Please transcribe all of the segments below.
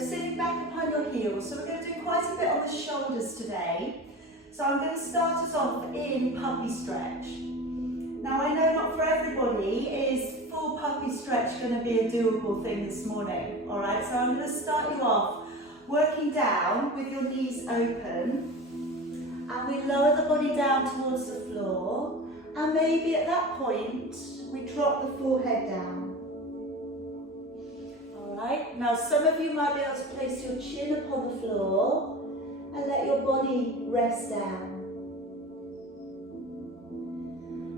sitting back upon your heels. So we're going to do quite a bit on the shoulders today. So I'm going to start us off in puppy stretch. Now I know not for everybody is full puppy stretch going to be a doable thing this morning. Alright, so I'm going to start you off working down with your knees open. And we lower the body down towards the floor. And maybe at that point, we drop the forehead down. Alright, now some of you might be able to place your chin upon the floor and let your body rest down.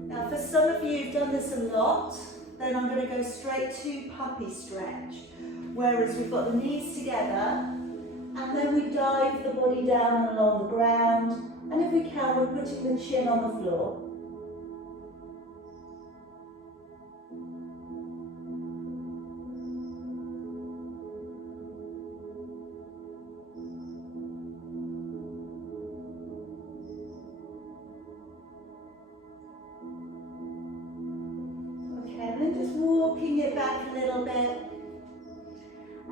Now for some of you who've done this a lot, then I'm going to go straight to puppy stretch. Whereas we've got the knees together, and then we dive the body down along the ground, and if we can, we're putting the chin on the floor. Just walking it back a little bit,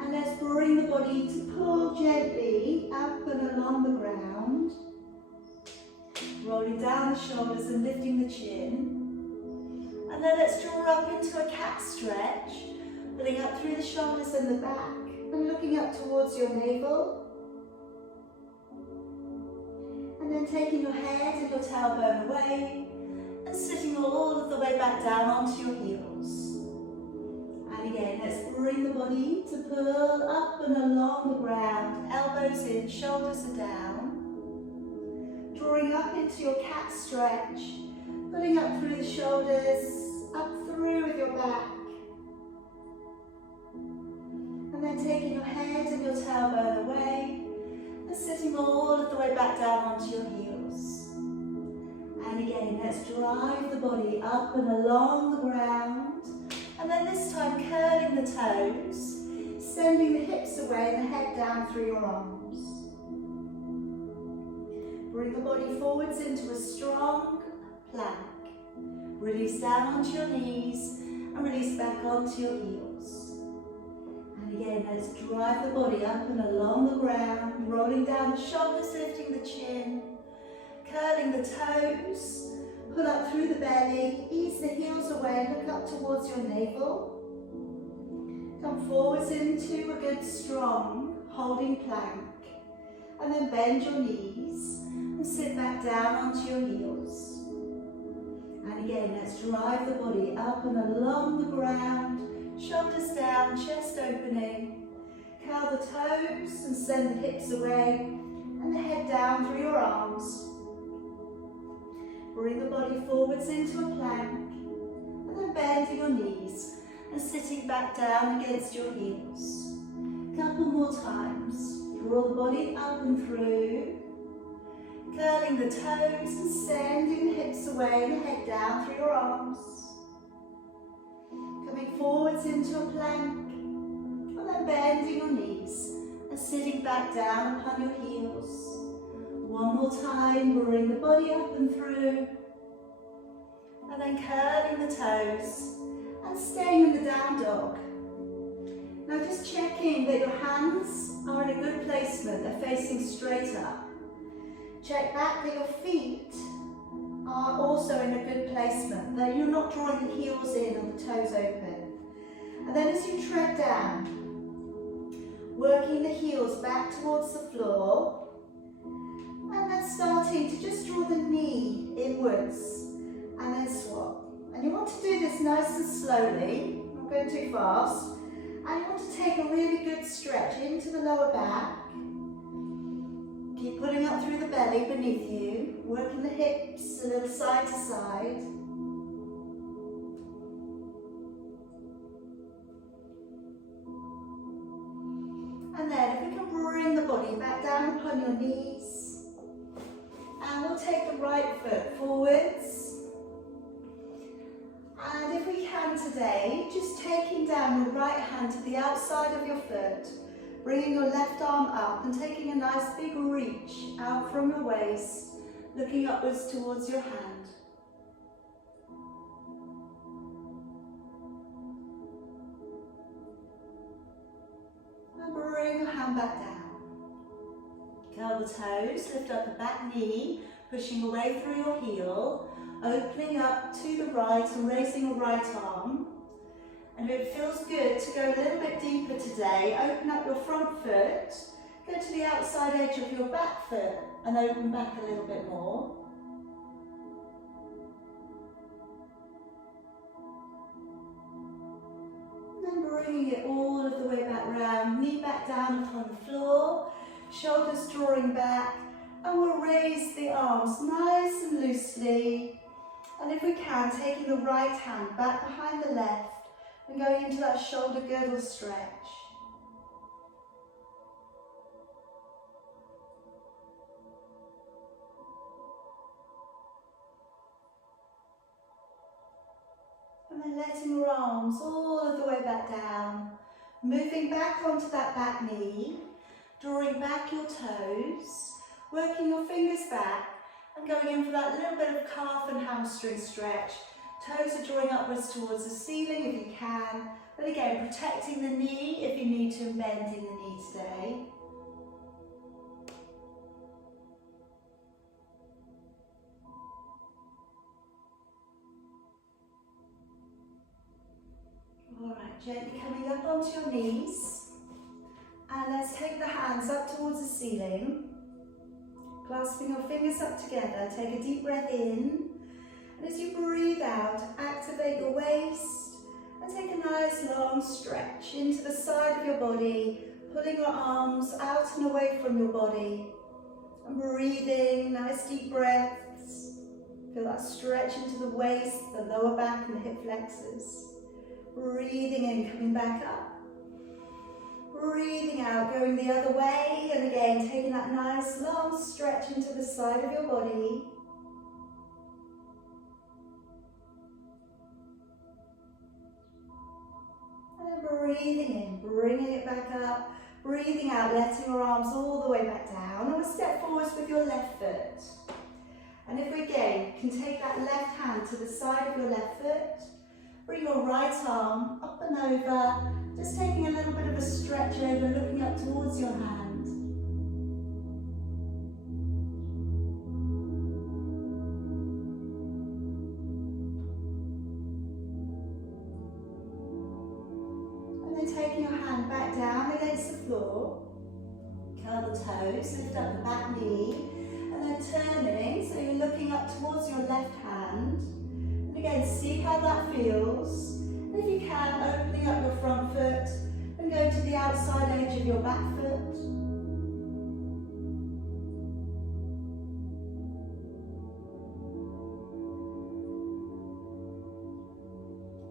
and let's bring the body to pull gently up and along the ground, rolling down the shoulders and lifting the chin, and then let's draw up into a cat stretch, pulling up through the shoulders and the back and looking up towards your navel, and then taking your head and your tailbone away and sitting all of the way back down onto your heels. And again, let's bring the body to pull up and along the ground, elbows in, shoulders are down. Drawing up into your cat stretch, pulling up through the shoulders, up through with your back. And then taking your head and your tailbone away and sitting all of the way back down onto your heels. And again, let's drive the body up and along the ground. And then this time, curling the toes, sending the hips away and the head down through your arms. Bring the body forwards into a strong plank. Release down onto your knees and release back onto your heels. And again, let's drive the body up and along the ground, rolling down the shoulders, lifting the chin. Curling the toes, pull up through the belly, ease the heels away, look up towards your navel. Come forwards into a good strong holding plank. And then bend your knees and sit back down onto your heels. And again, let's drive the body up and along the ground, shoulders down, chest opening. Curl the toes and send the hips away and the head down through your arms. Bring the body forwards into a plank, and then bending your knees and sitting back down against your heels. Couple more times. Draw the body up and through, curling the toes and sending the hips away and the head down through your arms. Coming forwards into a plank, and then bending your knees and sitting back down upon your heels. One more time, bring the body up and through, and then curling the toes and staying in the down dog. Now just checking that your hands are in a good placement, they're facing straight up. Check back that your feet are also in a good placement, that you're not drawing the heels in and the toes open. And then as you tread down, working the heels back towards the floor, and then starting to just draw the knee inwards and then swap. And you want to do this nice and slowly, not going too fast. And you want to take a really good stretch into the lower back. Keep pulling up through the belly beneath you, working the hips a little side to side. And then if we can bring the body back down upon your knees. And we'll take the right foot forwards. And if we can today, just taking down your right hand to the outside of your foot, bringing your left arm up and taking a nice big reach out from your waist, looking upwards towards your hand. And bring your hand hand back down. Curl the toes, lift up the back knee, pushing away through your heel, opening up to the right and raising your right arm. And if it feels good to go a little bit deeper today, open up your front foot, go to the outside edge of your back foot and open back a little bit more. And then bringing it all of the way back round, knee back down upon the floor, shoulders drawing back, and we'll raise the arms nice and loosely. And if we can, taking the right hand back behind the left and going into that shoulder girdle stretch. And then letting your arms all of the way back down, moving back onto that back knee, drawing back your toes, working your fingers back and going in for that little bit of calf and hamstring stretch. Toes are drawing upwards towards the ceiling if you can, but again protecting the knee if you need to, and bending the knee today. Alright, gently coming up onto your knees, and let's take the hands up towards the ceiling, clasping your fingers up together. Take a deep breath in, and as you breathe out, activate your waist and take a nice long stretch into the side of your body, pulling your arms out and away from your body, and breathing, nice deep breaths. Feel that stretch into the waist, the lower back and the hip flexors. Breathing in, coming back up. Breathing out, going the other way, and again taking that nice long stretch into the side of your body. And then breathing in, bringing it back up, breathing out, letting your arms all the way back down. And we'll step forwards with your left foot. And if we again can take that left hand to the side of your left foot, bring your right arm up and over, just taking a little bit of a stretch over, looking up towards your hand. And then taking your hand back down against the floor, curl the toes, lift up the back knee, and then turning, so you're looking up towards your left hand. And again, see how that feels. And if you can, opening up your front foot and go to the outside edge of your back foot.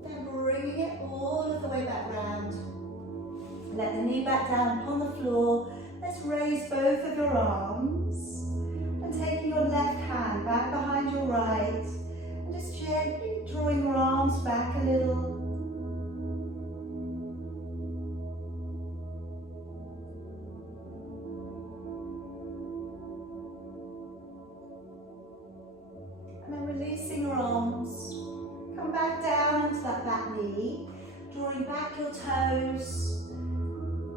Then bringing it all of the way back round. Let the knee back down upon the floor. Let's raise both of your arms. And taking your left hand back behind your right. And just gently drawing your arms back a little. And then releasing your arms. Come back down onto that back knee. Drawing back your toes.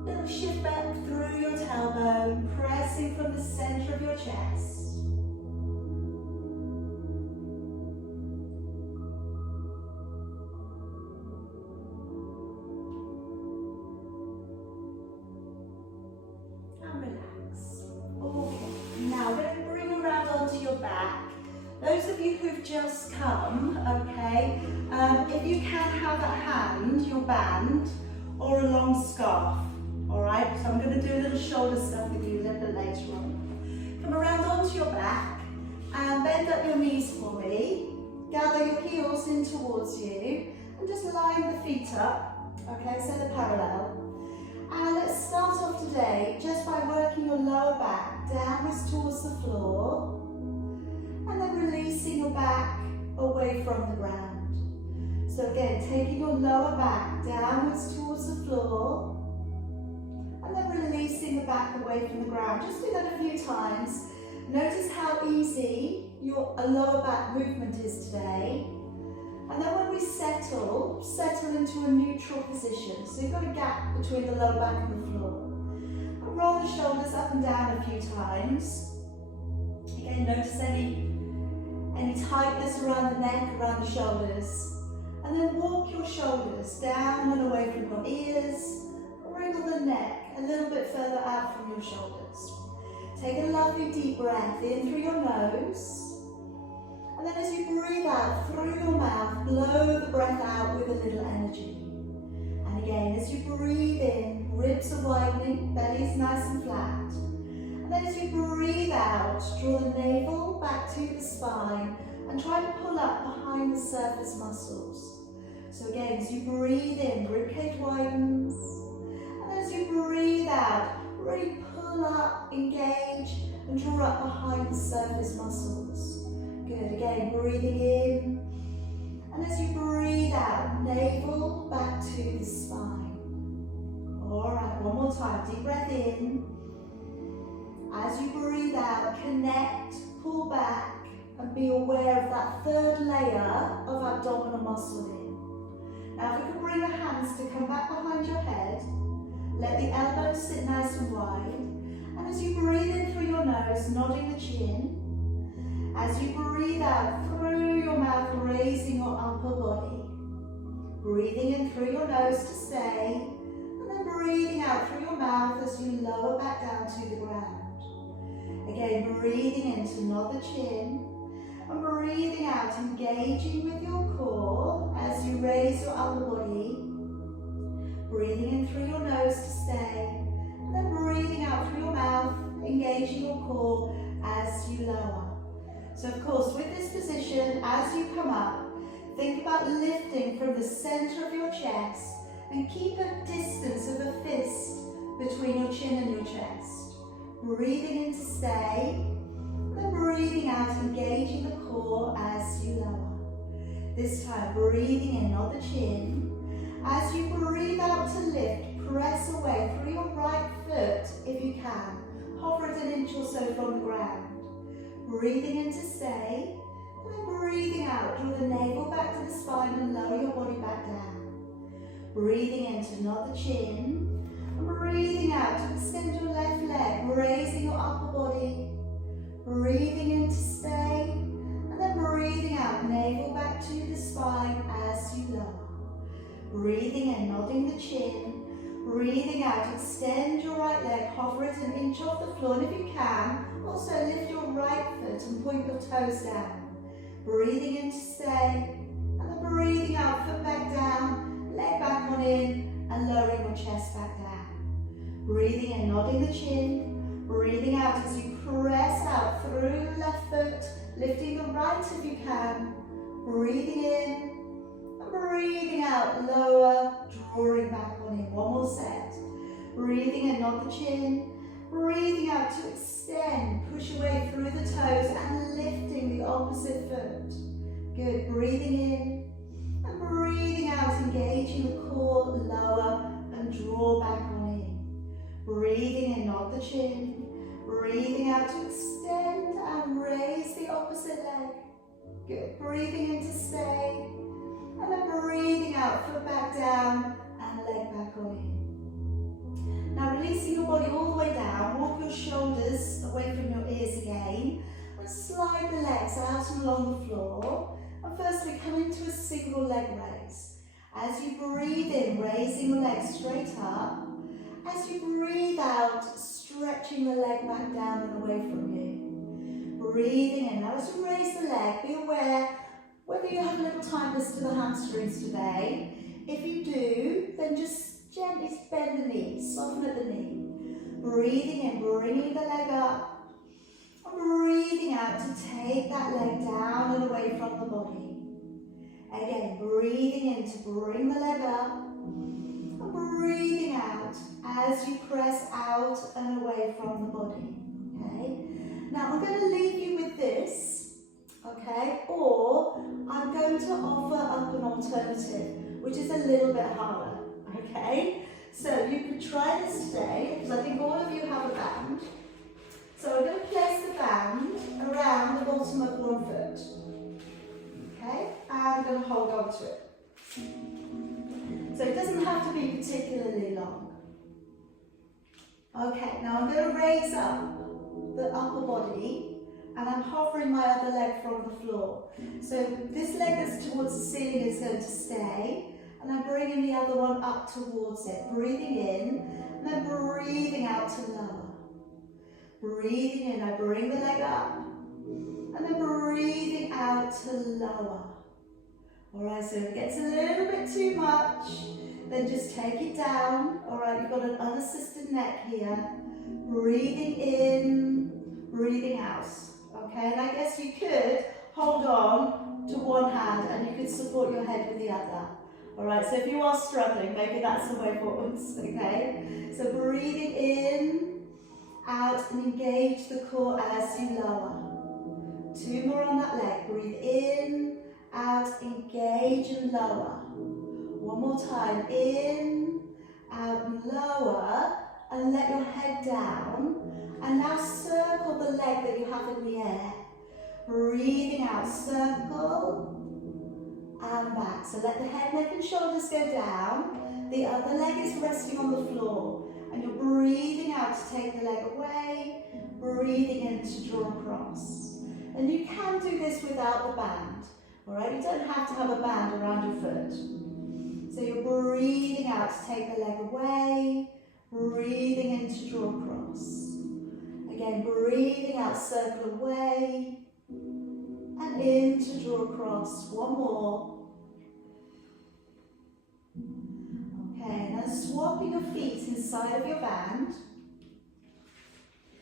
Little shift back through your tailbone. Pressing from the center of your chest. Those of you who've just come, okay, if you can have at hand your band or a long scarf, all right? So I'm going to do a little shoulder stuff with you a little bit later on. Come around onto your back and bend up your knees for me. Gather your heels in towards you and just line the feet up, okay, so they're parallel. And let's start off today just by working your lower back downwards towards the floor. And then releasing your back away from the ground. So again, taking your lower back downwards towards the floor. And then releasing the back away from the ground. Just do that a few times. Notice how easy your lower back movement is today. And then when we settle into a neutral position. So you've got a gap between the lower back and the floor. And Roll the shoulders up and down a few times. Again, notice any tightness around the neck, around the shoulders. And then walk your shoulders down and away from your ears. Wriggle the neck a little bit further out from your shoulders. Take a lovely deep breath in through your nose. And then as you breathe out through your mouth, blow the breath out with a little energy. And again, as you breathe in, ribs are widening, belly is nice and flat. And then as you breathe out, draw the navel back to the spine and try and pull up behind the surface muscles. So again, as you breathe in, ribcage widens. And as you breathe out, really pull up, engage, and draw up behind the surface muscles. Good, again, breathing in. And as you breathe out, navel back to the spine. All right, one more time, deep breath in. As you breathe out, connect, pull back, and be aware of that third layer of abdominal muscle in. Now, if we can bring the hands to come back behind your head, let the elbows sit nice and wide. And as you breathe in through your nose, nodding the chin. As you breathe out through your mouth, raising your upper body. Breathing in through your nose to stay. And then breathing out through your mouth as you lower back down to the ground. Again, breathing in to nod the chin. And breathing out, engaging with your core as you raise your upper body. Breathing in through your nose to stay. And then breathing out through your mouth, engaging your core as you lower. So of course, with this position, as you come up, think about lifting from the center of your chest and keep a distance of a fist between your chin and your chest. Breathing in to stay, then breathing out, engaging the core as you lower. This time, breathing in, nod the chin. As you breathe out to lift, press away through your right foot if you can. Hover it an inch or so from the ground. Breathing in to stay, and then breathing out, draw the navel back to the spine and lower your body back down. Breathing in to nod the chin, and breathing out to extend your left leg, raising your upper body. Breathing in to stay, and then breathing out, navel back to the spine as you lower. Breathing in, nodding the chin. Breathing out, extend your right leg, hover it an inch off the floor, and if you can, also lift your right foot and point your toes down. Breathing in to stay, and then breathing out, foot back down, leg back on in, and lowering your chest back down. Breathing in, nodding the chin. Breathing out as you press out through the left foot, lifting the right if you can. Breathing in, breathing out, lower, drawing back on in. One more set. Breathing in, nod the chin. Breathing out to extend, push away through the toes and lifting the opposite foot. Good, breathing in and breathing out, engaging the core, lower and draw back on in. Breathing in, nod the chin. Breathing out to extend and raise the opposite leg. Good, breathing in to stay. And then breathing out, foot back down and leg back on in. Now releasing your body all the way down, walk your shoulders away from your ears again and slide the legs out and along the floor. And firstly come into a single leg raise. As you breathe in, raising the legs straight up. As you breathe out, stretching the leg back down and away from you. Breathing in. Now as you raise the leg, be aware whether you have a little tightness to the hamstrings today. If you do, then just gently bend the knees, soften at the knee. Breathing in, bringing the leg up. And breathing out to take that leg down and away from the body. Again, breathing in to bring the leg up. And breathing out as you press out and away from the body. Okay? Now I'm going to leave you with this. Okay, or I'm going to offer up an alternative, which is a little bit harder, okay? So you can try this today, because I think all of you have a band. So I'm going to place the band around the bottom of one foot, okay? And I'm going to hold on to it. So it doesn't have to be particularly long. Okay, now I'm going to raise up the upper body and I'm hovering my other leg from the floor. So this leg that's towards the ceiling is going to stay, and I'm bringing the other one up towards it. Breathing in, and then breathing out to lower. Breathing in, I bring the leg up, and then breathing out to lower. Alright, so if it gets a little bit too much, then just take it down. Alright, you've got an unassisted neck here. Breathing in, breathing out. Okay, and I guess you could hold on to one hand and you could support your head with the other. Alright, so if you are struggling, maybe that's the way forwards, okay? So breathing in, out, and engage the core as you lower. 2 more on that leg. Breathe in, out, engage and lower. 1 more time. In, out and lower, and let your head down. And now circle the leg that you have in the air. Breathing out, circle, and back. So let the head, neck and shoulders go down. The other leg is resting on the floor. And you're breathing out to take the leg away, breathing in to draw across. And you can do this without the band. Alright, you don't have to have a band around your foot. So you're breathing out to take the leg away, breathing in to draw across. Again, breathing out, circle away, and in to draw across. 1 more. Okay, and then swapping your feet inside of your band.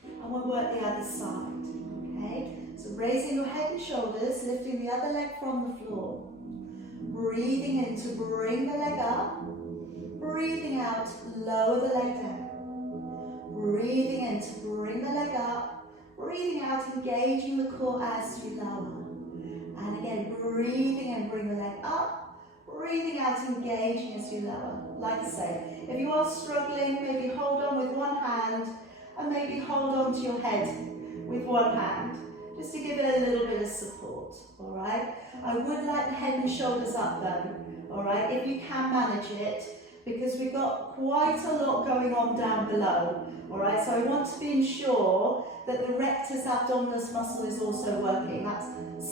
And we'll work the other side. Okay, so raising your head and shoulders, lifting the other leg from the floor. Breathing in to bring the leg up. Breathing out, lower the leg down. Breathing in to bring the leg up. Breathing out, engaging the core as you lower. And again, breathing in, bring the leg up. Breathing out, engaging as you lower. Like I say, if you are struggling, maybe hold on with one hand and maybe hold on to your head with one hand, just to give it a little bit of support, all right? I would like the head and shoulders up though, all right, if you can manage it, because we've got quite a lot going on down below, all right? So I want to be ensure that the rectus abdominis muscle is also working, that's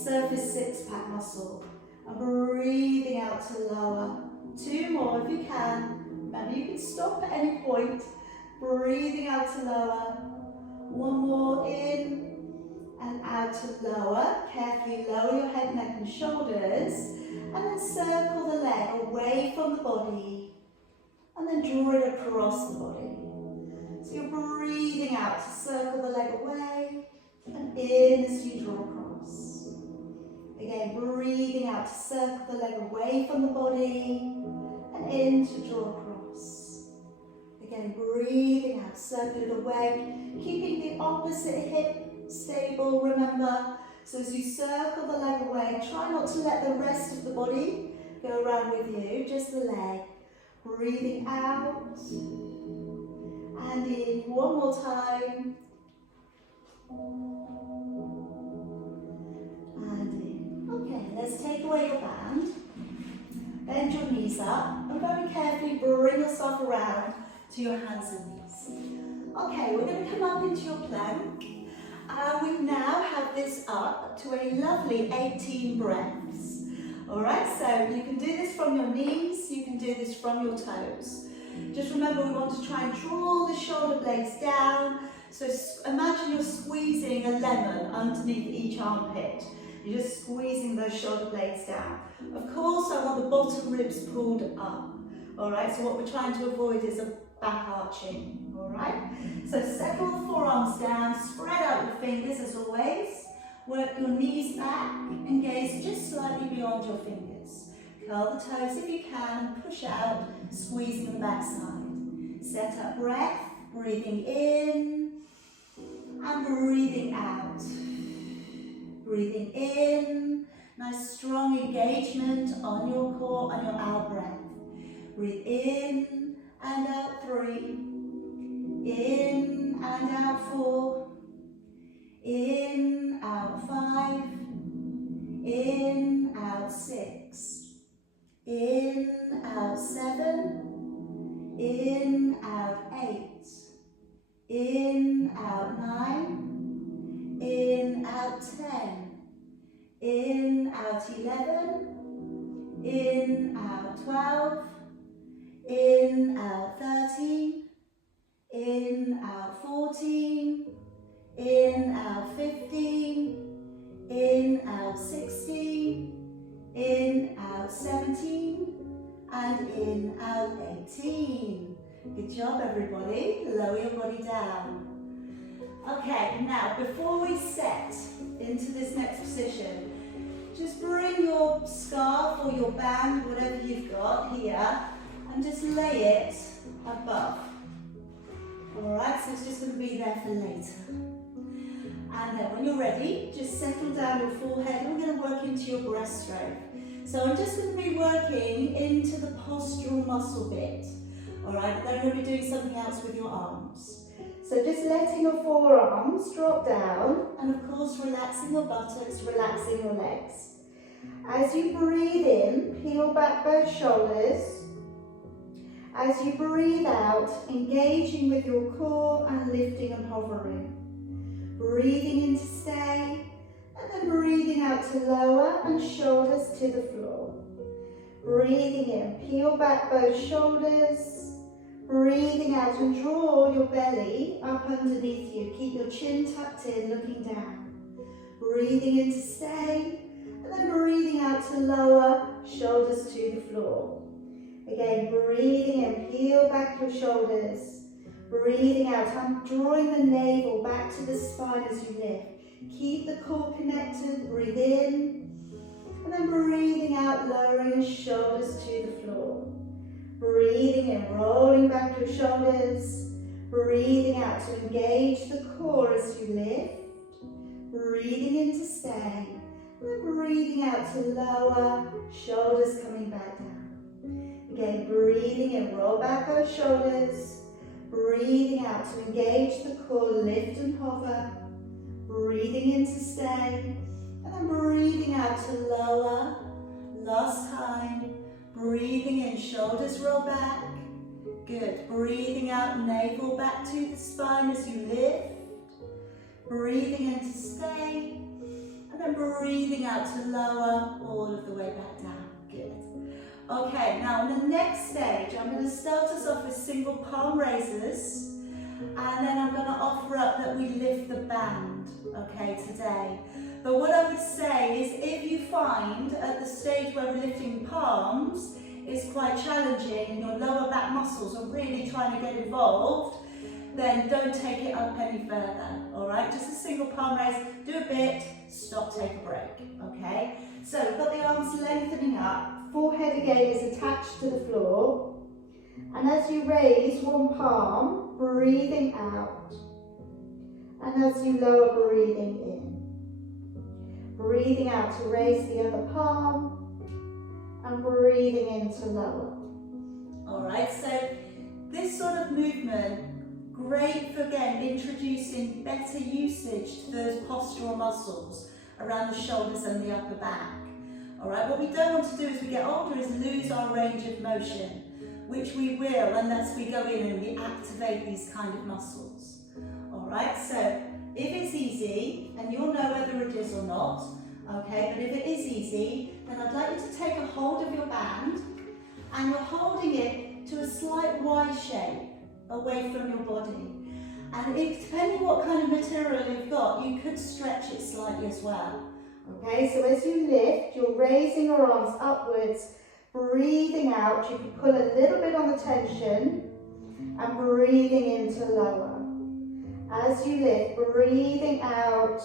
surface six-pack muscle. And breathing out to lower. 2 more if you can. Maybe you can stop at any point. Breathing out to lower. 1 more in and out to lower. Carefully lower your head, neck and shoulders. And then circle the leg away from the body. And then draw it across the body. So you're breathing out to circle the leg away and in as you draw across. Again, breathing out to circle the leg away from the body and in to draw across. Again, breathing out, circle it away, keeping the opposite hip stable, remember. So as you circle the leg away, try not to let the rest of the body go around with you, just the leg. Breathing out and in. 1 more time. And in. Okay, let's take away your band. Bend your knees up and very carefully bring yourself around to your hands and knees. Okay, we're going to come up into your plank. We now have this up to a lovely 18 breaths. Alright, so you can do this from your knees, you can do this from your toes. Just remember, we want to try and draw the shoulder blades down. So imagine you're squeezing a lemon underneath each armpit. You're just squeezing those shoulder blades down. Of course, I want the bottom ribs pulled up. Alright, so what we're trying to avoid is a back arching. Alright, so settle the forearms down, spread out your fingers as always. Work your knees back and gaze just slightly beyond your fingers. Curl the toes if you can, push out, squeezing the backside. Set up breath, breathing in and breathing out. Breathing in, nice strong engagement on your core and your out breath. Breathe in and out 3, in and out 4, in, out 5, in, out 6, in, out 7, in, out 8, In, out 9. In, out 10. In, out 11. In, out 12. In, out 13. In, out 14. In, out 15. In, out 16. In, out 17. And in, out 18. Good job, everybody. Lower your body down. Okay, now before we set into this next position, just bring your scarf or your band, whatever you've got here, and just lay it above. Alright, so it's just going to be there for later. And then when you're ready, just settle down your forehead. I'm going to work into your breaststroke. So I'm just going to be working into the postural muscle bit. Alright, then we're going to be doing something else with your arms. So just letting your forearms drop down, and of course relaxing your buttocks, relaxing your legs. As you breathe in, peel back both shoulders. As you breathe out, engaging with your core and lifting and hovering. Breathing in to stay, and then breathing out to lower and shoulders to the floor. Breathing in, peel back both shoulders. Breathing out and draw your belly up underneath you. Keep your chin tucked in, looking down. Breathing in to stay, and then breathing out to lower, shoulders to the floor. Again, breathing in, peel back your shoulders. Breathing out, I'm drawing the navel back to the spine as you lift. Keep the core connected, breathe in, and then breathing out, lowering your shoulders to the floor. Breathing in, rolling back your shoulders. Breathing out to engage the core as you lift. Breathing in to stay. And then breathing out to lower, shoulders coming back down. Again, breathing in, roll back those shoulders. Breathing out to engage the core, lift and hover. Breathing in to stay. And then breathing out to lower. Last time. Breathing in, shoulders roll back. Good. Breathing out, navel back to the spine as you lift. Breathing in to stay. And then breathing out to lower all of the way back down. Good. Okay, now on the next stage, I'm going to start us off with single palm raises. And then I'm going to offer up that we lift the band, okay, today. But what I would say is if you find at the stage where we're lifting the palms is quite challenging and your lower back muscles are really trying to get involved, then don't take it up any further, all right? Just a single palm raise, do a bit, stop, take a break, okay? So we've got the arms lengthening up, forehead again is attached to the floor, and as you raise one palm, breathing out, and as you lower, breathing in. Breathing out to raise the other palm, and breathing in to lower. All right, so this sort of movement, great for, again, introducing better usage to those postural muscles around the shoulders and the upper back. All right, what we don't want to do as we get older is lose our range of motion, which we will unless we go in and we activate these kind of muscles. All right, so if it's easy, and you'll know whether it is or not, okay, but if it is easy, then I'd like you to take a hold of your band, and you're holding it to a slight Y shape away from your body. And depending what kind of material you've got, you could stretch it slightly as well. Okay, so as you lift, you're raising your arms upwards, breathing out, you can pull a little bit on the tension, and breathing in to lower. As you lift, breathing out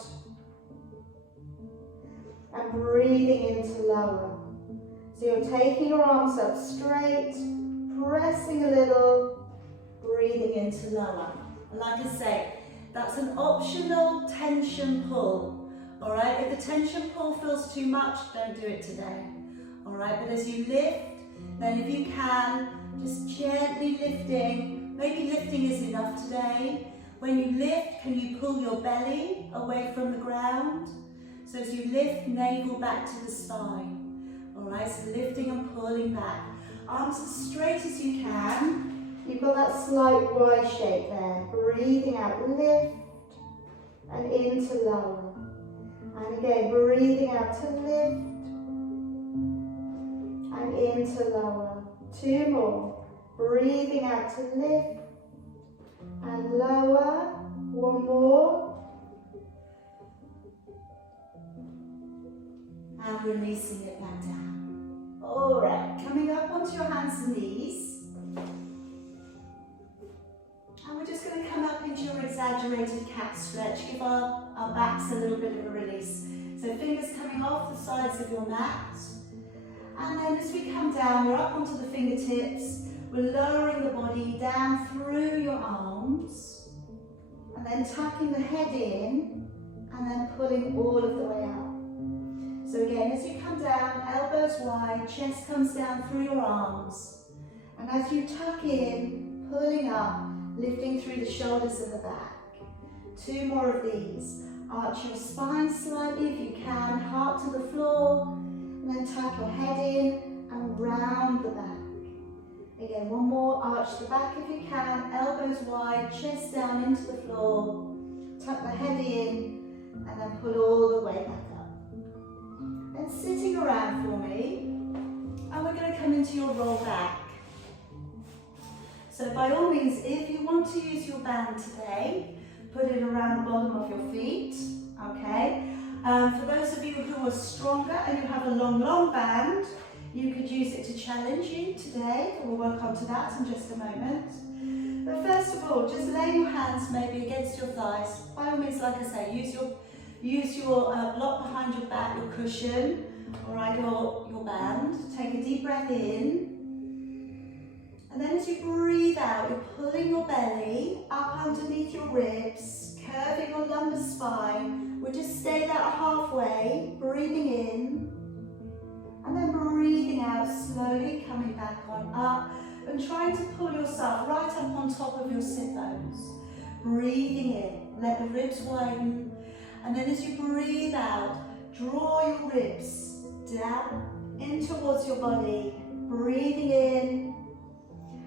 and breathing into lower. So you're taking your arms up straight, pressing a little, breathing into lower. And like I say, that's an optional tension pull. All right, if the tension pull feels too much, don't do it today. All right, but as you lift, then if you can, just gently lifting. Maybe lifting is enough today. When you lift, can you pull your belly away from the ground? So as you lift, navel back to the spine. All right, so lifting and pulling back. Arms as straight as you can. You've got that slight Y shape there. Breathing out, lift and into lower. And again, breathing out to lift and into lower. 2 more. Breathing out to lift and lower. 1 more. And releasing it back down. All right, coming up onto your hands and knees. And we're just going to come up into your exaggerated cat stretch. Give our backs a little bit of a release. So fingers coming off the sides of your mat. And then as we come down, we're up onto the fingertips. We're lowering the body down through your arms. And then tucking the head in. And then pulling all of the way up. So again, as you come down, elbows wide, chest comes down through your arms. And as you tuck in, pulling up, lifting through the shoulders and the back. 2 more of these. Arch your spine slightly if you can, heart to the floor, and then tuck your head in and round the back. Again, 1 more, arch the back if you can, elbows wide, chest down into the floor, tuck the head in, and then pull all the way back up. And sitting around for me, and we're going to come into your roll back. So by all means, if you want to use your band today, put it around the bottom of your feet, okay? For those of you who are stronger and you have a long band, you could use it to challenge you today. We'll work on to that in just a moment. But first of all, just lay your hands maybe against your thighs. By all means, like I say, use your block behind your back, your cushion, all right, your band. Take a deep breath in. And then as you breathe out, you're pulling your belly up underneath your ribs, curving your lumbar spine. We'll just stay there halfway, breathing in, and then breathing out, slowly coming back on up, and trying to pull yourself right up on top of your sit bones. Breathing in, let the ribs widen, and then as you breathe out, draw your ribs down in towards your body, breathing in,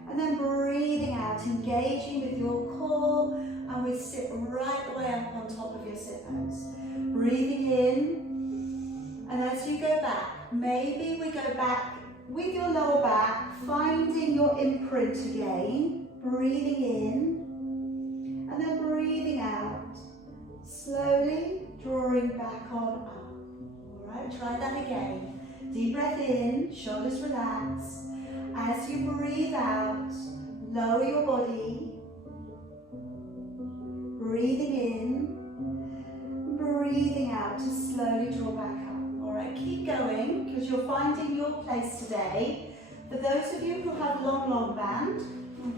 and then breathing out, engaging with your core, and we sit right the way up on top of your sit bones. Breathing in, and as you go back, maybe we go back with your lower back, finding your imprint again, breathing in, and then breathing out, slowly drawing back on up. All right, try that again. Deep breath in, shoulders relax. As you breathe out, lower your body, breathing in, breathing out to slowly draw back up. All right, keep going because you're finding your place today. For those of you who have long band,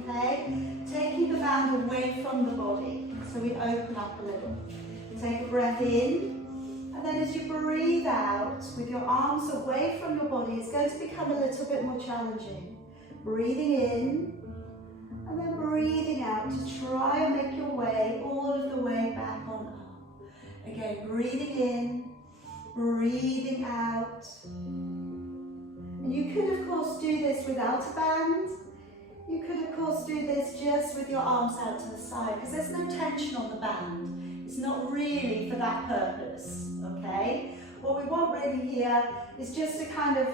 okay, taking the band away from the body, so we open up a little. Take a breath in. And then as you breathe out, with your arms away from your body, it's going to become a little bit more challenging. Breathing in, and then breathing out to try and make your way all of the way back on up. Again, breathing in, breathing out. And you could, of course, do this without a band. You could, of course, do this just with your arms out to the side, because there's no tension on the band. It's not really for that purpose, okay? What we want really here is just to kind of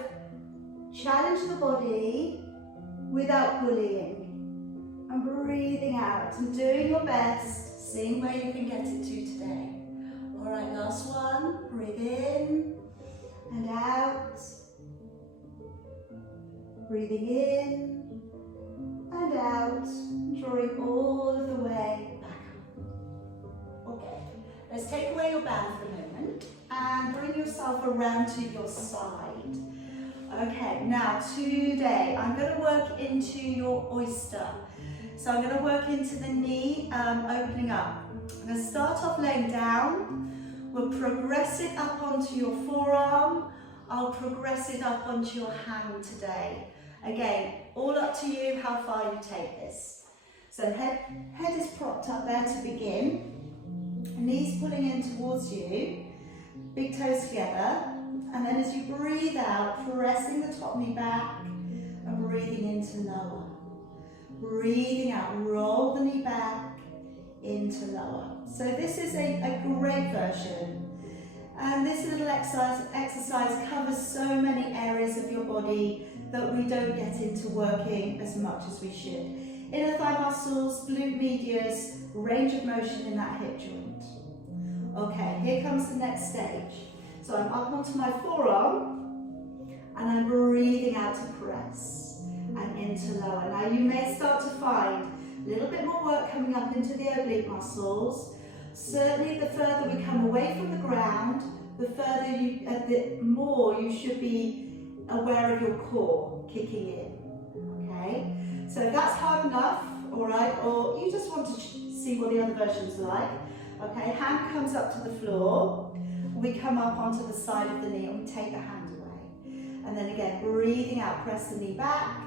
challenge the body without bullying. And breathing out and doing your best, seeing where you can get it to today. All right, last one. Breathe in and out. Breathing in and out, drawing all of the way back up. Okay, let's take away your band for a moment and bring yourself around to your side. Okay, now today I'm going to work into your oyster. So I'm going to work into the knee, opening up. I'm going to start off laying down. We'll progress it up onto your forearm. I'll progress it up onto your hand today. Again, all up to you how far you take this. So head is propped up there to begin. Knees pulling in towards you. Big toes together. And then as you breathe out, pressing the top knee back and breathing into lower. Breathing out, roll the knee back into lower. So this is a great version. And this little exercise covers so many areas of your body that we don't get into working as much as we should. Inner thigh muscles, glute medius, range of motion in that hip joint. Okay, here comes the next stage. So I'm up onto my forearm and I'm breathing out to press and into lower. Now you may start to find a little bit more work coming up into the oblique muscles. Certainly the further we come away from the ground, the more you should be aware of your core kicking in, okay? So if that's hard enough, all right, or you just want to see what the other versions are like, okay, hand comes up to the floor, we come up onto the side of the knee and we take the hand away. And then again, breathing out, press the knee back,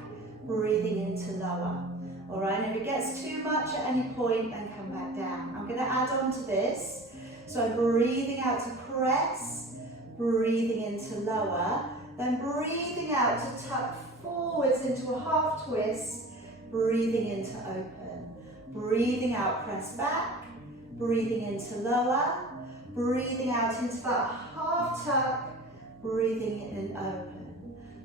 breathing into lower. All right, and if it gets too much at any point, then come back down. I'm going to add on to this. So I'm breathing out to press, breathing into lower, then breathing out to tuck forwards into a half twist, breathing into open. Breathing out, press back, breathing into lower, breathing out into that half tuck, breathing in and open.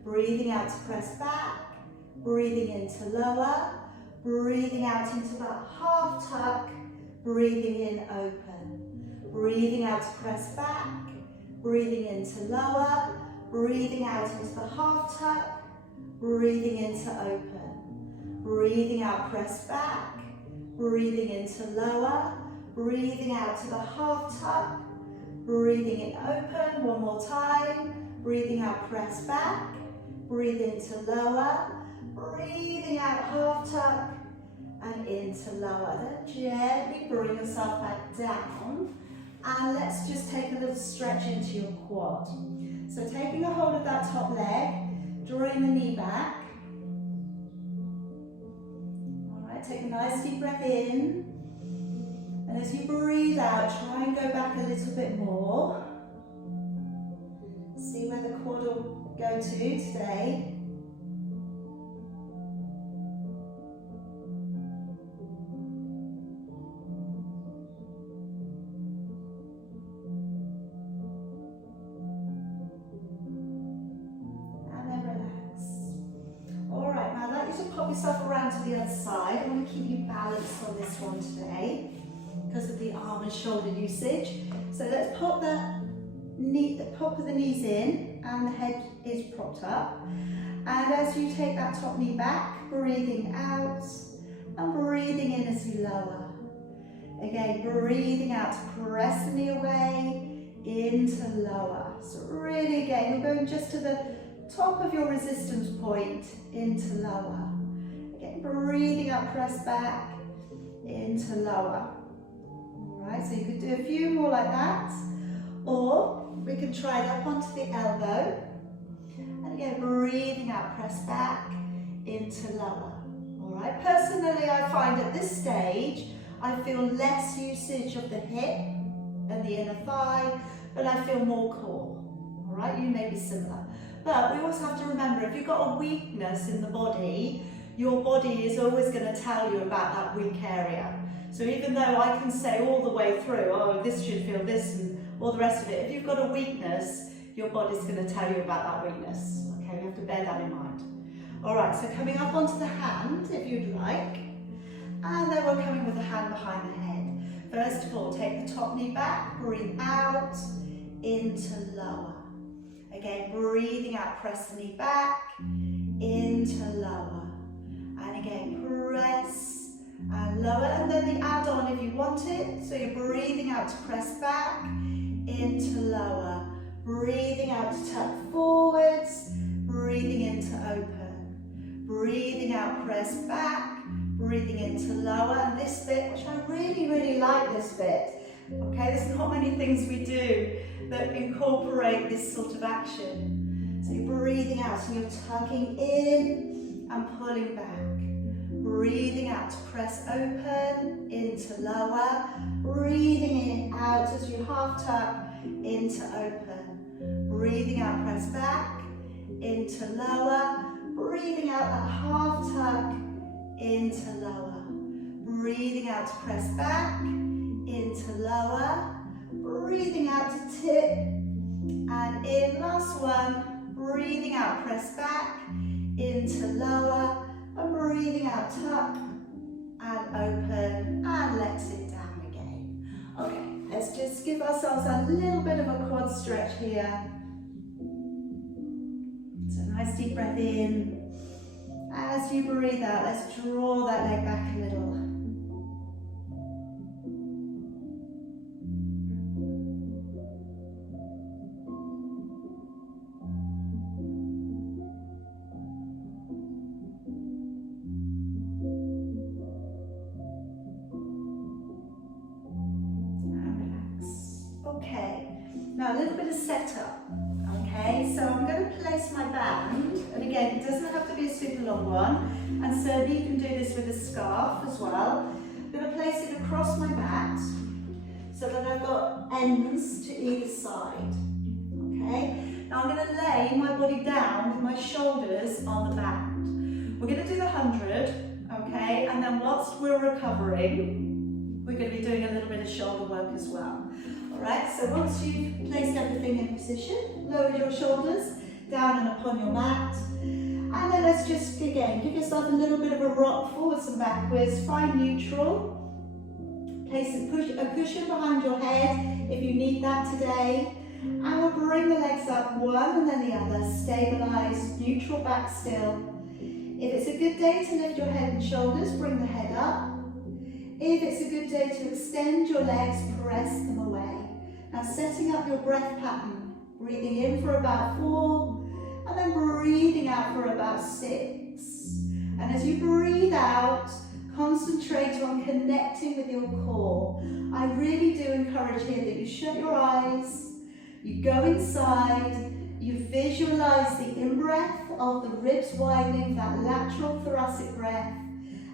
Breathing out to press back, breathing into lower, breathing out into that half tuck, breathing in, open. Breathing out to press back, breathing into lower, breathing out into the half tuck, breathing into open. Breathing out, press back, breathing into lower, breathing out to the half tuck, breathing in, open. One more time. Breathing out, press back, breathe into lower, breathing out, half tuck, and into lower. Then gently bring yourself back down. And let's just take a little stretch into your quad. So taking a hold of that top leg, drawing the knee back. All right, take a nice deep breath in. And as you breathe out, try and go back a little bit more. See where the quad will go to today. Pop yourself around to the other side. I want to keep you balanced on this one today because of the arm and shoulder usage. So let's pop the pop of the knees in and the head is propped up. And as you take that top knee back, breathing out and breathing in as you lower. Again, breathing out to press the knee away into lower. So really again, you're going just to the top of your resistance point into lower. Again, breathing out, press back into lower. All right, so you could do a few more like that, or we can try it up onto the elbow. And again, breathing out, press back into lower. All right, personally, I find at this stage, I feel less usage of the hip and the inner thigh, but I feel more core. All right, you may be similar. But we also have to remember, if you've got a weakness in the body, your body is always going to tell you about that weak area. So even though I can say all the way through, oh, this should feel this and all the rest of it, if you've got a weakness, your body's going to tell you about that weakness. Okay, we have to bear that in mind. All right, so coming up onto the hand, if you'd like. And then we're coming with the hand behind the head. First of all, take the top knee back, breathe out into lower. Again, breathing out, press the knee back, into lower. And again, press and lower. And then the add-on if you want it. So you're breathing out to press back, into lower. Breathing out to tuck forwards, breathing into open. Breathing out, press back, breathing into lower. And this bit, which I really, really like this bit. Okay, there's not many things we do that incorporate this sort of action. So you're breathing out, so you're tucking in and pulling back. Breathing out to press open, into lower. Breathing in, out as you half tuck, into open. Breathing out, press back, into lower. Breathing out that half tuck, into lower. Breathing out to press back, into lower. Breathing out to tip, and in. Last one. Breathing out, press back, into lower, and breathing out, tuck, and open, and let it down again. Okay, let's just give ourselves a little bit of a quad stretch here. So nice deep breath in. As you breathe out, let's draw that leg back a little. Now a little bit of setup, okay? So I'm going to place my band, and again, it doesn't have to be a super long one, and certainly you can do this with a scarf as well. I'm going to place it across my mat, so that I've got ends to either side, okay? Now I'm going to lay my body down with my shoulders on the band. We're going to do the 100, okay? And then whilst we're recovering, we're going to be doing a little bit of shoulder work as well. Alright, so once you've placed everything in position, lower your shoulders down and upon your mat. And then let's just, again, give yourself a little bit of a rock forwards and backwards. Find neutral. Place a cushion behind your head if you need that today. And we'll bring the legs up one and then the other. Stabilise, neutral back still. If it's a good day to lift your head and shoulders, bring the head up. If it's a good day to extend your legs, press them away. Now setting up your breath pattern, breathing in for about 4, and then breathing out for about 6. And as you breathe out, concentrate on connecting with your core. I really do encourage here that you shut your eyes, you go inside, you visualize the in-breath of the ribs widening, that lateral thoracic breath.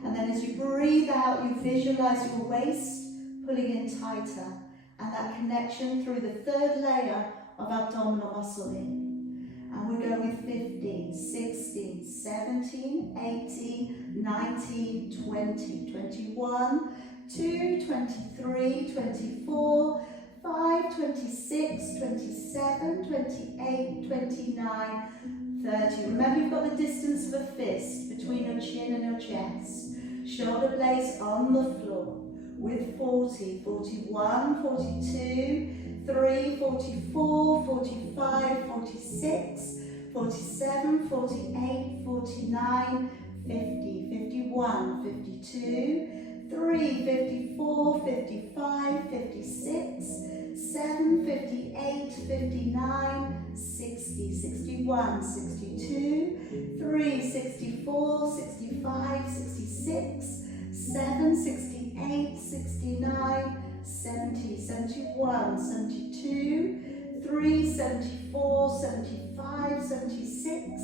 And then as you breathe out, you visualize your waist pulling in tighter. And that connection through the third layer of abdominal muscle in. And we're going with 15, 16, 17, 18, 19, 20, 21, 2, 23, 24, 5, 26, 27, 28, 29, 30. Remember, you've got the distance of a fist between your chin and your chest. Shoulder blades on the floor. With 40, 41, 42, 3, 44, 45, 46, 47, 48, 49, 50, 51, 52, 3, 54, 55, 56, 7, 58, 59, 60, 61, 62, 3, 64, 65, 66, 7, 68, 69, 70, 71, 72, 3, 74, 75, 76,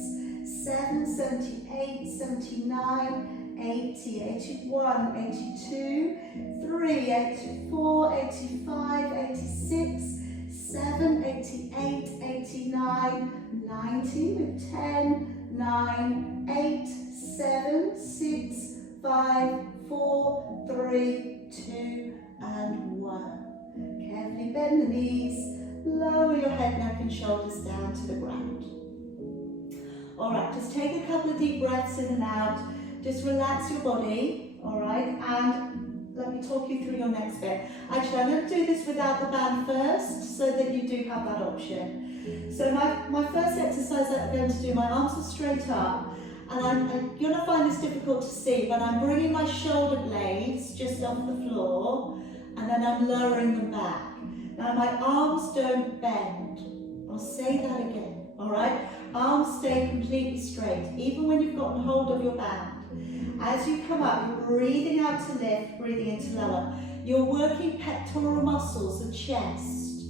7, 78, 79, 80, 81, 82, 3, 84, 85, 86, 7, 88, 89, 90 with 10, 9, 8, 7, 6, 5, 4, 3, 2, and 1. Carefully bend the knees, lower your head, neck and shoulders down to the ground. Alright, just take a couple of deep breaths in and out. Just relax your body, alright, and let me talk you through your next bit. Actually, I'm going to do this without the band first, so that you do have that option. So my first exercise that I'm going to do, my arms are straight up, and you're going to find this difficult to see, but I'm bringing my shoulder blades just off the floor, and then I'm lowering them back. Now my arms don't bend. I'll say that again, alright? Arms stay completely straight, even when you've gotten hold of your band. As you come up, you're breathing out to lift, breathing in to lower. You're working pectoral muscles, the chest.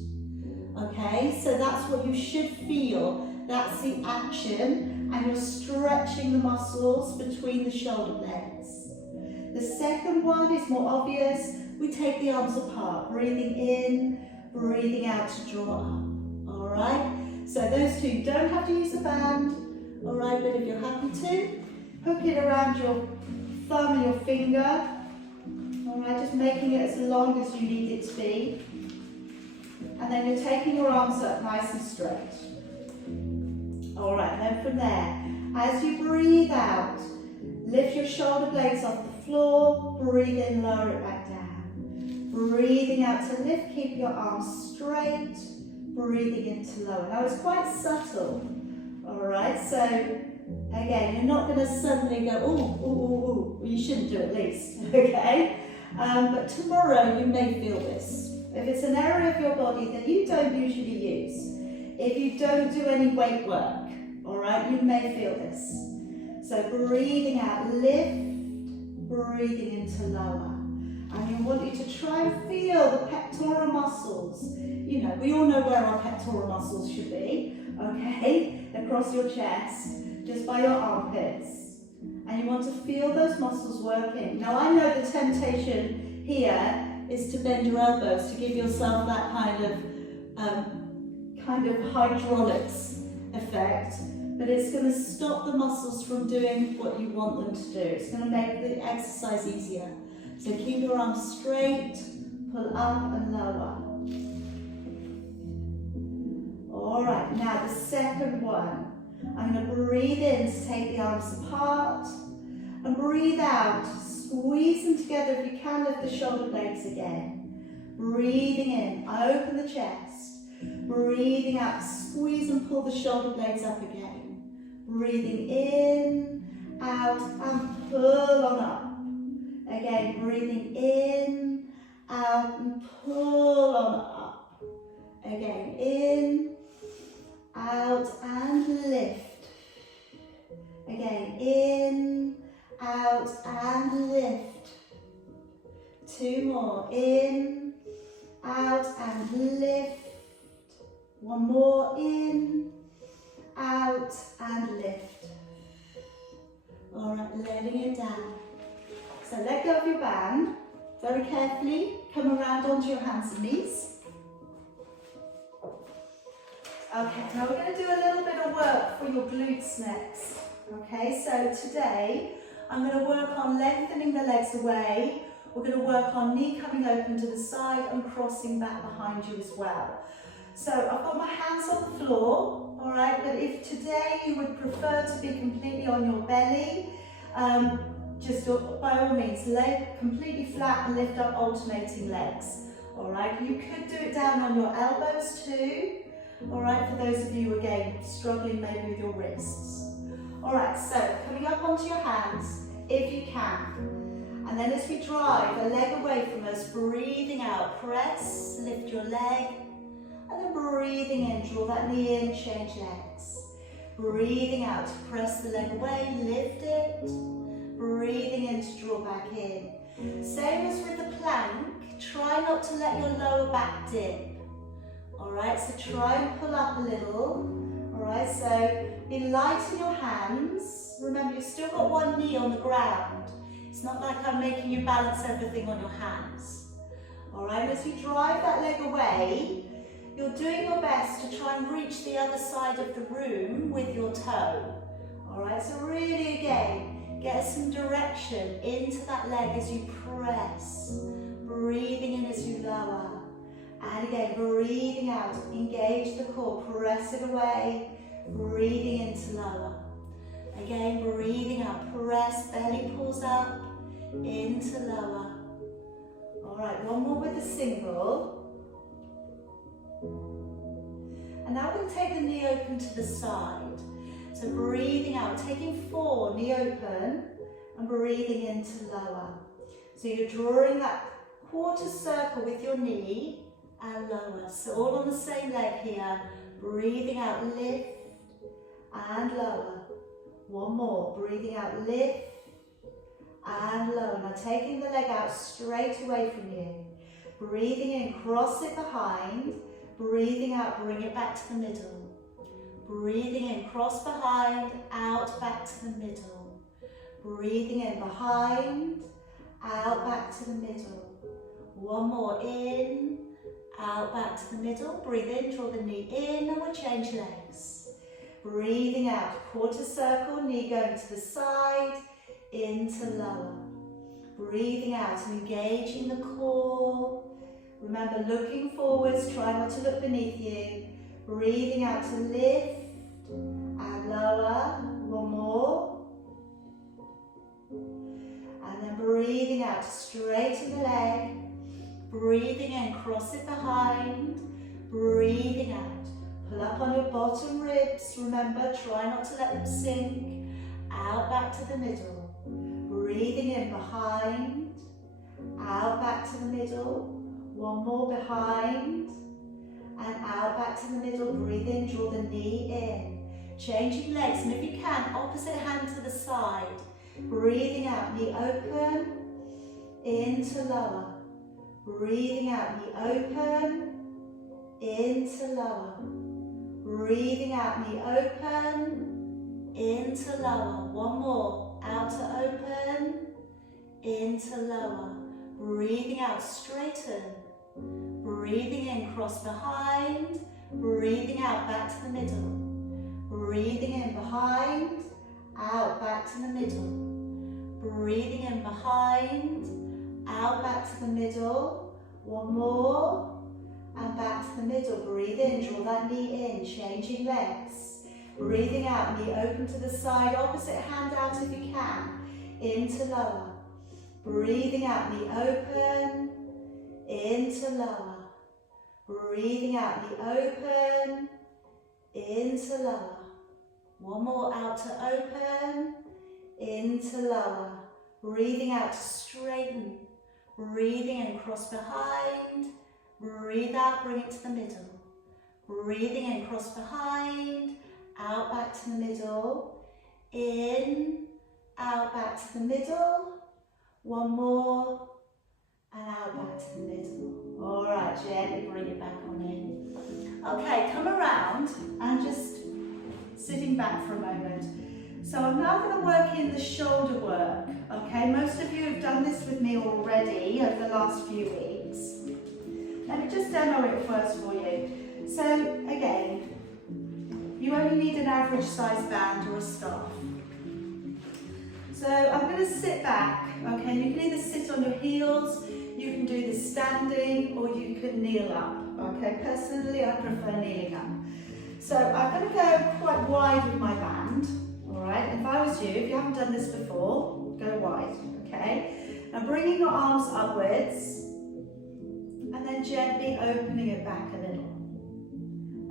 Okay, so that's what you should feel. That's the action, and you're stretching the muscles between the shoulder blades. The second one is more obvious. We take the arms apart, breathing in, breathing out to draw up. All right, so those two, you don't have to use the band. All right, but if you're happy to, hook it around your thumb and your finger. All right, just making it as long as you need it to be. And then you're taking your arms up nice and straight. All right, then from there, as you breathe out, lift your shoulder blades off the floor, breathe in, lower it back down. Breathing out to lift, keep your arms straight, breathing in to lower. Now it's quite subtle, all right? So again, you're not going to suddenly go, ooh, ooh, ooh, ooh. Well, you shouldn't do at least, okay? But tomorrow you may feel this. If it's an area of your body that you don't usually use, if you don't do any weight work, all right, you may feel this. So breathing out, lift, breathing into lower. And we want you to try and feel the pectoral muscles. You know, we all know where our pectoral muscles should be, okay? Across your chest, just by your armpits. And you want to feel those muscles working. Now I know the temptation here is to bend your elbows to give yourself that kind of hydraulics effect, but it's going to stop the muscles from doing what you want them to do. It's going to make the exercise easier. So keep your arms straight, pull up and lower. All right, now the second one. I'm going to breathe in to take the arms apart and breathe out. Squeeze them together if you can, lift the shoulder blades again. Breathing in, open the chest. Breathing out, squeeze and pull the shoulder blades up again. Breathing in, out and pull on up. Again, breathing in, out and pull on up. Again, in, out and lift. Again, in, out and lift. Two more, in, out and lift. One more, in, out and lift. All right, letting it down. So let go of your band, very carefully, come around onto your hands and knees. Okay, now we're going to do a little bit of work for your glutes next. Okay, so today I'm going to work on lengthening the legs away. We're going to work on knee coming open to the side and crossing back behind you as well. So I've got my hands on the floor, all right, but if today you would prefer to be completely on your belly, just by all means, leg completely flat and lift up alternating legs, all right. You could do it down on your elbows too, all right, for those of you, again, struggling maybe with your wrists. All right, so coming up onto your hands, if you can. And then as we drive a leg away from us, breathing out, press, lift your leg, and then breathing in, draw that knee in, change legs. Breathing out to press the leg away, lift it. Breathing in to draw back in. Same as with the plank, try not to let your lower back dip. Alright, so try and pull up a little. Alright, so be light in your hands. Remember, you've still got one knee on the ground. It's not like I'm making you balance everything on your hands. Alright, as you drive that leg away, you're doing your best to try and reach the other side of the room with your toe. Alright, so really again, get some direction into that leg as you press. Breathing in as you lower. And again, breathing out, engage the core, press it away. Breathing into lower. Again, breathing out, press, belly pulls up, into lower. Alright, one more with a single. And now we're going to take the knee open to the side. So breathing out, taking 4, knee open, and breathing into lower. So you're drawing that quarter circle with your knee and lower. So all on the same leg here. Breathing out, lift and lower. One more, breathing out, lift and lower. Now taking the leg out straight away from you. Breathing in, cross it behind. Breathing out, bring it back to the middle. Breathing in, cross behind, out, back to the middle. Breathing in, behind, out, back to the middle. One more, in, out, back to the middle. Breathe in, draw the knee in, and we'll change legs. Breathing out, quarter circle, knee going to the side, into lower. Breathing out and engaging the core. Remember, looking forwards, try not to look beneath you. Breathing out to lift and lower. One more. And then breathing out to straighten the leg. Breathing in, cross it behind. Breathing out. Pull up on your bottom ribs. Remember, try not to let them sink. Out back to the middle. Breathing in behind. Out back to the middle. One more behind. And out back to the middle. Breathe in, draw the knee in. Changing legs, and if you can, opposite hand to the side. Breathing out, knee open. Into lower. Breathing out, knee open. Into lower. Breathing out, knee open, into lower. One more, out to open, into lower. Breathing out, straighten. Breathing in, cross behind. Breathing out, back to the middle. Breathing in behind, out back to the middle. Breathing in behind, out back to the middle. One more. And back to the middle. Breathe in, draw that knee in, changing legs. Breathing out, knee open to the side, opposite hand out if you can, into lower. Breathing out, knee open, into lower. Breathing out, knee open, into lower. One more, out to open, into lower. Breathing out to straighten. Breathing in, cross behind. Breathe out, bring it to the middle. Breathing in, cross behind, out back to the middle. In, out back to the middle. One more, and out back to the middle. All right, gently bring it back on in. Okay, come around and just sitting back for a moment. So I'm now going to work in the shoulder work. Okay, most of you have done this with me already over the last few weeks. Let me just demo it first for you. So again, you only need an average size band or a staff. So I'm going to sit back, okay, you can either sit on your heels, you can do this standing, or you can kneel up, okay. Personally, I prefer kneeling up. So I'm going to go quite wide with my band, all right. If I was you, if you haven't done this before, go wide, okay. Now bringing your arms upwards, and then gently opening it back a little.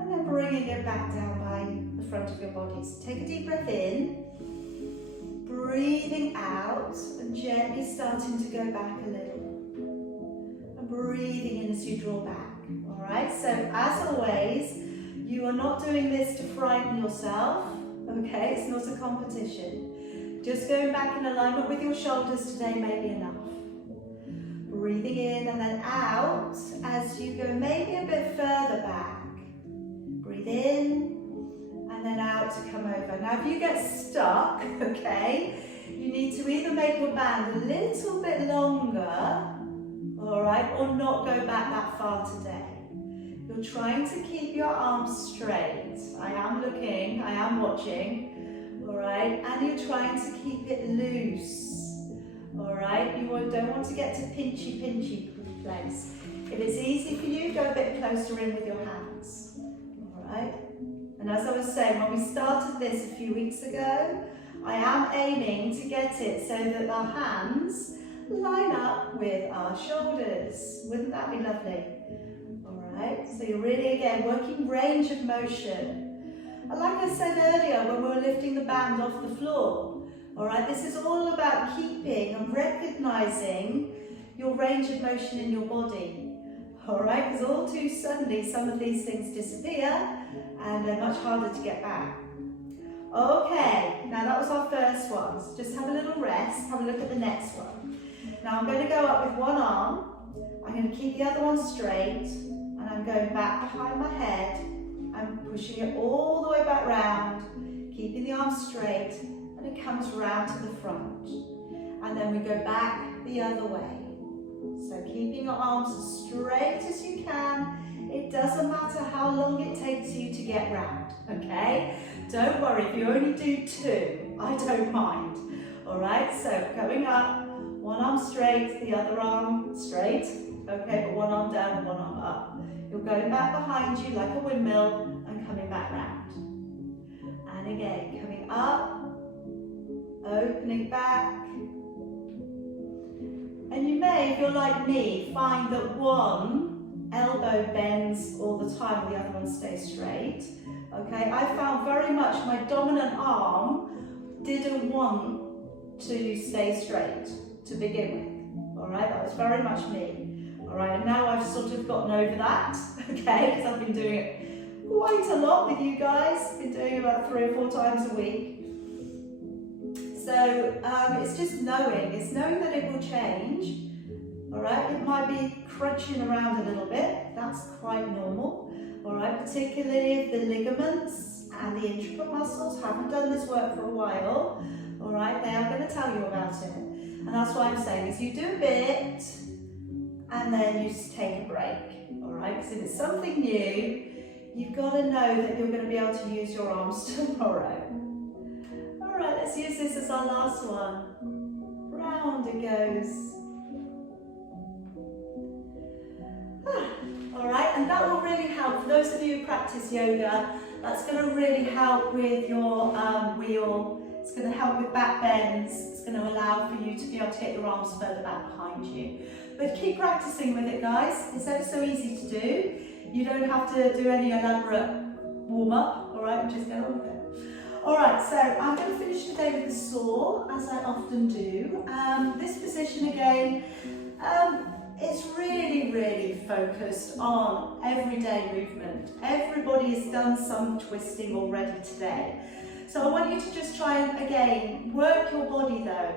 And then bringing it back down by the front of your body. So take a deep breath in, breathing out, and gently starting to go back a little. And breathing in as you draw back. Alright, so as always, you are not doing this to frighten yourself, okay? It's not a competition. Just going back in alignment with your shoulders today may be enough. Breathing in and then out as you go maybe a bit further back. Breathe in and then out to come over. Now if you get stuck, okay, you need to either make your band a little bit longer, all right, or not go back that far today. You're trying to keep your arms straight. I am looking, I am watching, all right, and you're trying to keep it loose. Alright, you don't want to get to pinchy place. If it's easy for you, go a bit closer in with your hands. Alright, and as I was saying, when we started this a few weeks ago, I am aiming to get it so that our hands line up with our shoulders. Wouldn't that be lovely? Alright, so you're really, again, working range of motion. And like I said earlier, when we were lifting the band off the floor, alright, this is all about keeping and recognizing your range of motion in your body. Alright, because all too suddenly some of these things disappear and they're much harder to get back. Okay, now that was our first one. So just have a little rest, have a look at the next one. Now I'm going to go up with one arm, I'm going to keep the other one straight, and I'm going back behind my head. I'm pushing it all the way back round, keeping the arm straight. It comes round to the front, and then we go back the other way. So keeping your arms as straight as you can. It doesn't matter how long it takes you to get round, okay? Don't worry, if you only do 2, I don't mind. All right, so going up, one arm straight, the other arm straight. Okay, but one arm down and one arm up. You're going back behind you like a windmill and coming back round. And again, coming up, opening back. And you may, if you're like me, find that one elbow bends all the time and the other one stays straight. Okay, I found very much my dominant arm didn't want to stay straight to begin with. All right, that was very much me. All right, and now I've sort of gotten over that, okay, because I've been doing it quite a lot with you guys. I've been doing it about 3 or 4 times a week. So it's just knowing, it's knowing that it will change. All right, it might be crunching around a little bit. That's quite normal. All right, particularly if the ligaments and the intricate muscles haven't done this work for a while. All right, they are going to tell you about it. And that's what I'm saying is you do a bit and then you just take a break. All right, because if it's something new, you've got to know that you're going to be able to use your arms tomorrow. All right, let's use this as our last one. Round it goes. All right, and that will really help. For those of you who practice yoga, that's going to really help with your wheel. It's going to help with back bends. It's going to allow for you to be able to get your arms further back behind you. But keep practicing with it, guys. It's ever so easy to do. You don't have to do any elaborate warm-up, all right? Just get on with it. All right, so I'm going to finish today with the saw, as I often do. This position again, it's really, really focused on everyday movement. Everybody has done some twisting already today. So I want you to just try and, again, work your body though.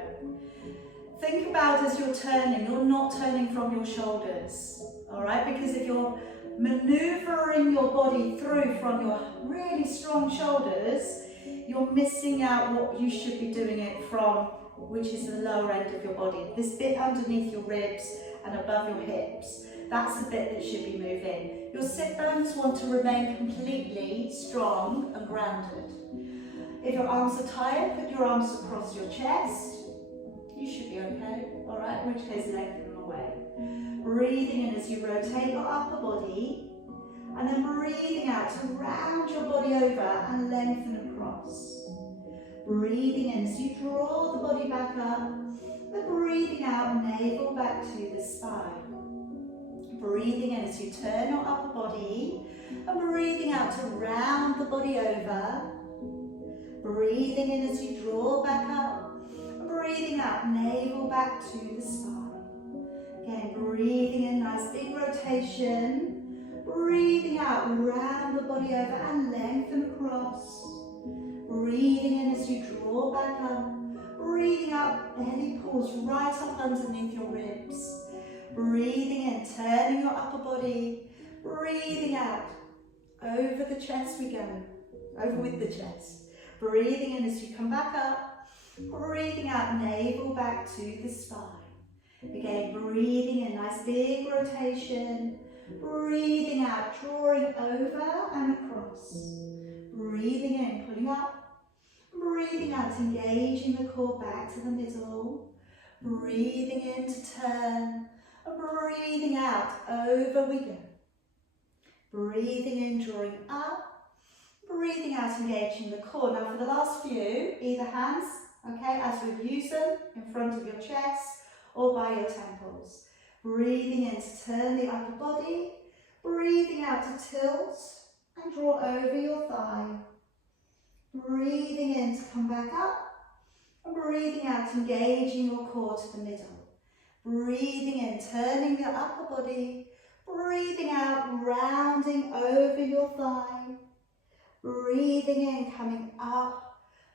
Think about as you're turning, you're not turning from your shoulders, all right? Because if you're maneuvering your body through from your really strong shoulders, you're missing out what you should be doing it from, which is the lower end of your body. This bit underneath your ribs and above your hips, that's the bit that should be moving. Your sit bones want to remain completely strong and grounded. If your arms are tired, put your arms across your chest. You should be okay, all right? In which case, lengthen them away. Breathing in as you rotate your upper body, and then breathing out to round your body over and lengthen across. Breathing in as you draw the body back up, and breathing out, navel back to the spine. Breathing in as you turn your upper body, and breathing out to round the body over. Breathing in as you draw back up, and breathing out, navel back to the spine. Again, breathing in, nice big rotation. Breathing out, round the body over and lengthen across. Breathing in as you draw back up. Breathing out, belly pulls right up underneath your ribs. Breathing in, turning your upper body. Breathing out, over the chest we go, over with the chest. Breathing in as you come back up. Breathing out, navel back to the spine. Again, breathing in, nice big rotation. Breathing out, drawing over and across. Breathing in, pulling up. Breathing out, engaging the core back to the middle. Breathing in to turn. And breathing out, over we go. Breathing in, drawing up. Breathing out, engaging the core. Now for the last few, either hands, okay, as we use them in front of your chest or by your temples. Breathing in to turn the upper body. Breathing out to tilt and draw over your thigh. Breathing in to come back up. And breathing out, engaging your core to the middle. Breathing in, turning the upper body. Breathing out, rounding over your thigh. Breathing in, coming up.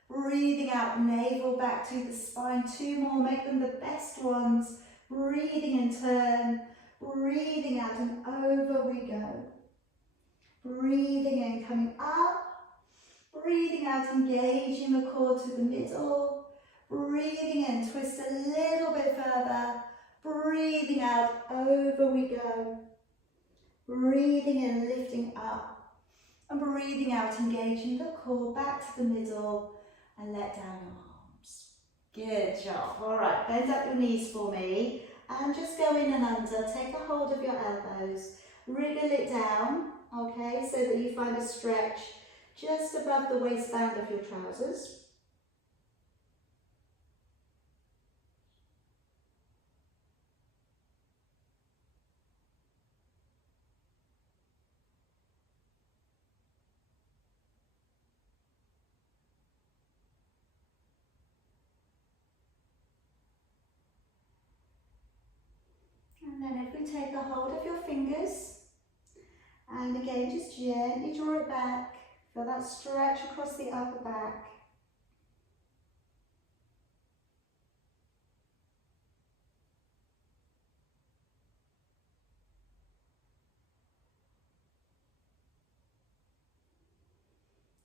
Breathing out, navel back to the spine. 2 more, make them the best ones. Breathing in, turn. Breathing out, and over we go. Breathing in, coming up. Breathing out, engaging the core to the middle. Breathing in, twist a little bit further. Breathing out, over we go. Breathing in, lifting up. And breathing out, engaging the core back to the middle and let down your arms. Good job. All right, bend up your knees for me and just go in and under. Take a hold of your elbows. Wriggle it down, okay, so that you find a stretch just above the waistband of your trousers. And then if we take a hold of your fingers, and again just gently draw it back, feel that stretch across the upper back.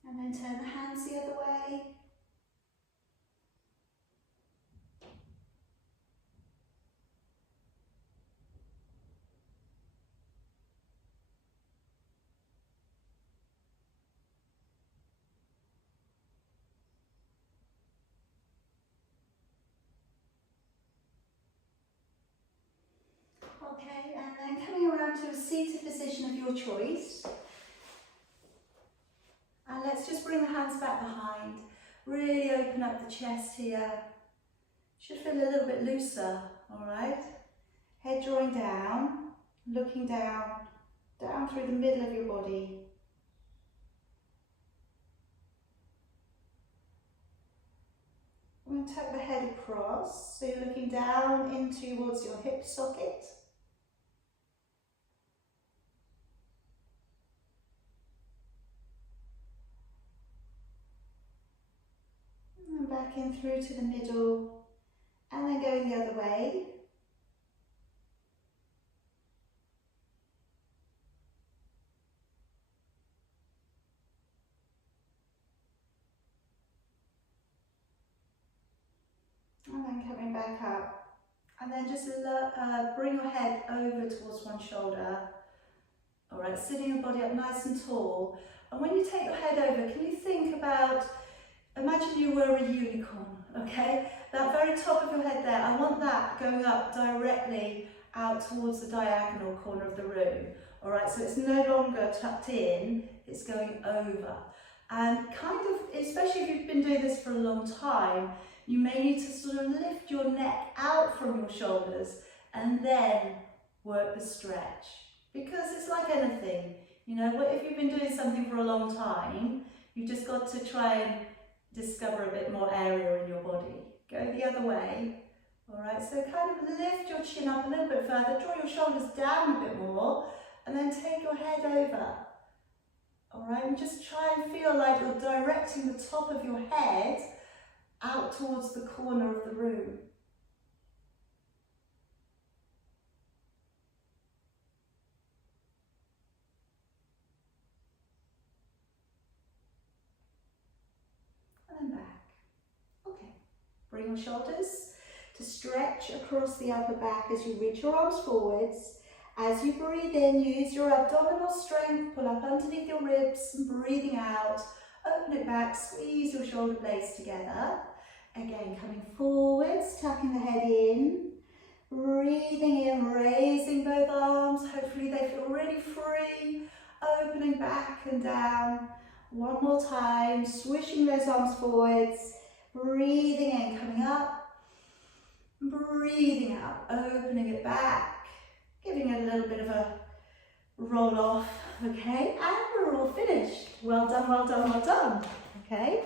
And then turn the hands the other way. Okay, and then coming around to a seated position of your choice. And let's just bring the hands back behind. Really open up the chest here. Should feel a little bit looser, all right? Head drawing down, looking down, down through the middle of your body. I'm going to tuck the head across, so you're looking down in towards your hip socket. And back in through to the middle, and then going the other way. And then coming back up. And then just bring your head over towards one shoulder. All right, sitting your body up nice and tall. And when you take your head over, can you think about, imagine you were a unicorn, okay? That very top of your head there, I want that going up directly out towards the diagonal corner of the room. All right, so it's no longer tucked in, it's going over. And kind of, especially if you've been doing this for a long time, you may need to sort of lift your neck out from your shoulders and then work the stretch. Because it's like anything, you know, if you've been doing something for a long time, you've just got to try and discover a bit more area in your body. Go the other way. All right, so kind of lift your chin up a little bit further, draw your shoulders down a bit more, and then take your head over. All right, and just try and feel like you're directing the top of your head out towards the corner of the room. And then back. Okay, bring your shoulders to stretch across the upper back as you reach your arms forwards. As you breathe in, use your abdominal strength, pull up underneath your ribs, and breathing out, open it back, squeeze your shoulder blades together. Again, coming forwards, tucking the head in, breathing in, raising both arms, hopefully they feel really free, opening back and down. One more time, swishing those arms forwards, breathing in, coming up, breathing out, opening it back, giving it a little bit of a roll off, okay, and we're all finished. Well done, well done, well done, okay.